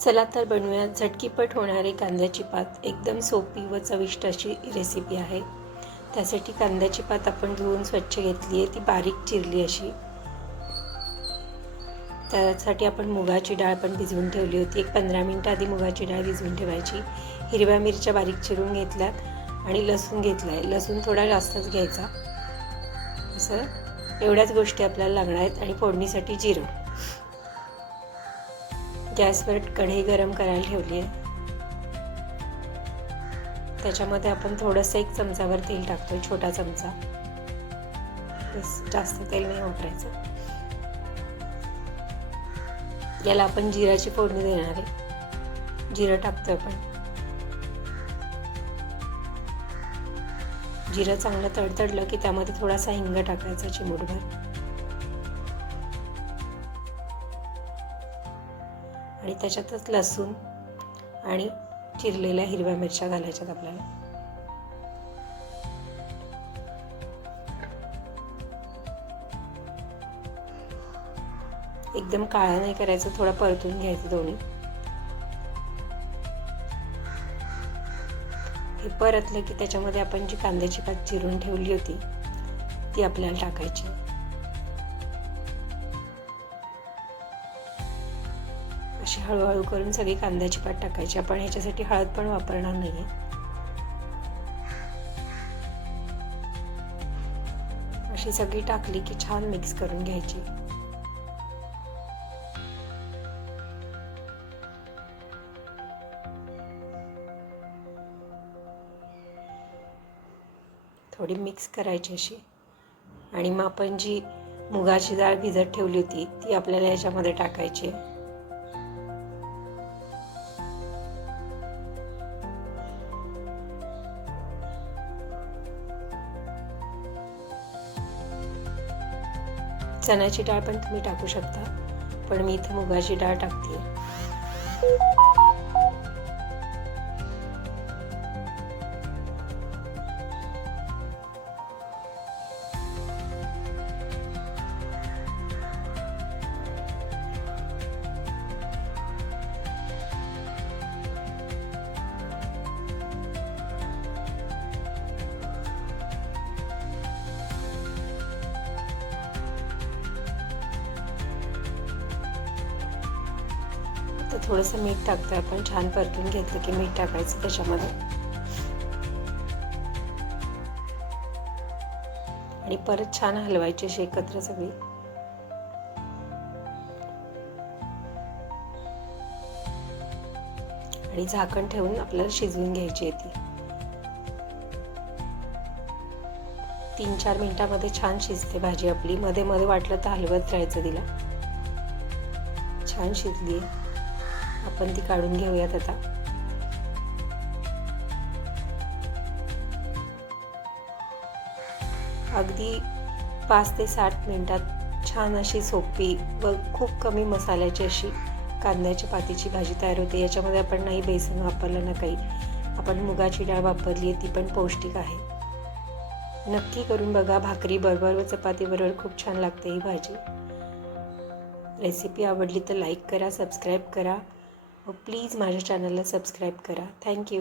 चला तर बनवूया झटकीपट होणारे कांद्याची पात. एकदम सोपी व चविष्ट अशी रेसिपी आहे. त्यासाठी कांद्याची पात आपण धुवून स्वच्छ घेतली आहे, ती बारीक चिरली अशी. त्यासाठी आपण मुगाची डाळ पण भिजवून ठेवली होती. 15 मिनिटं आधी मुगाची डाळ भिजवून ठेवायची. हिरव्या मिरच्या बारीक चिरून घेतल्यात आणि लसूण घेतला आहे. लसूण थोडा जास्तच घ्यायचा. असं एवढ्याच गोष्टी आपल्याला लागणार आहेत. आणि फोडणीसाठी जिरं. गॅसवर कढई गरम करायला ठेवली आहे. त्याच्यामध्ये आपण थोडंसं 1 चमचाभर तेल टाकतोय, छोटा चमचा. बस, जास्त तेल नाही वापरायचं. याला आपण जिऱ्याची फोडणी देणार आहे. जिरं टाकतोय आपण. जिरं चांगलं तडतडलं की त्यामध्ये थोडासा हिंग टाकायचा, चिमूटभर. आणि त्याच्यातच लसूण आणि चिरलेल्या हिरव्या मिरच्या घालायच्यात आपल्याला. एकदम काळा नाही करायचं, थोडा परतून घ्यायचं दोन्ही. हे परतलं की त्याच्यामध्ये आपण जी कांद्याची पात चिरून ठेवली होती ती आपल्याला टाकायची. अशी हळूहळू करून सगळी कांद्याची पात टाकायची. आपण ह्याच्यासाठी हळद पण वापरणार नाहीये. अशी सगळी टाकली की छान मिक्स करून घ्यायची. थोडी मिक्स करायची अशी. आणि मग आपण जी मुगाची डाळ भिजत ठेवली होती ती आपल्याला याच्यामध्ये टाकायची. चण्याची डाळ पण तुम्ही टाकू शकता, पण मी इथे मुगाची डाळ टाकते. तर थोडंसं मीठ टाकतोय आपण. छान परतून घेतलं की मीठ टाकायचं त्याच्यामध्ये. आणि परत छान हलवायची अशी एकत्र सगळी. आणि झाकण ठेवून आपल्याला शिजवून घ्यायची आहे ती. 3-4 मिनिटांमध्ये छान शिजते भाजी आपली. मध्ये मध्ये वाटलं तर हलवत राहायचं तिला. छान शिजली आहे. आपण ती काढून घेऊयात आता. अगदी 5 ते 7 मिनिटात छान अशी सोपी व खूप कमी मसाल्याची अशी कांद्याची पातीची भाजी तयार होते. याच्यामध्ये आपण नाही बेसन वापरलं ना काही. आपण मुगाची डाळ वापरली आहे, ती पण पौष्टिक आहे. नक्की करून बघा. भाकरी बरोबर व चपाती बरोबर खूप छान लागते ही भाजी. रेसिपी आवडली तर लाईक करा, सबस्क्राईब करा व प्लीज माझ्या चॅनलला सबस्क्राईब करा. थँक्यू.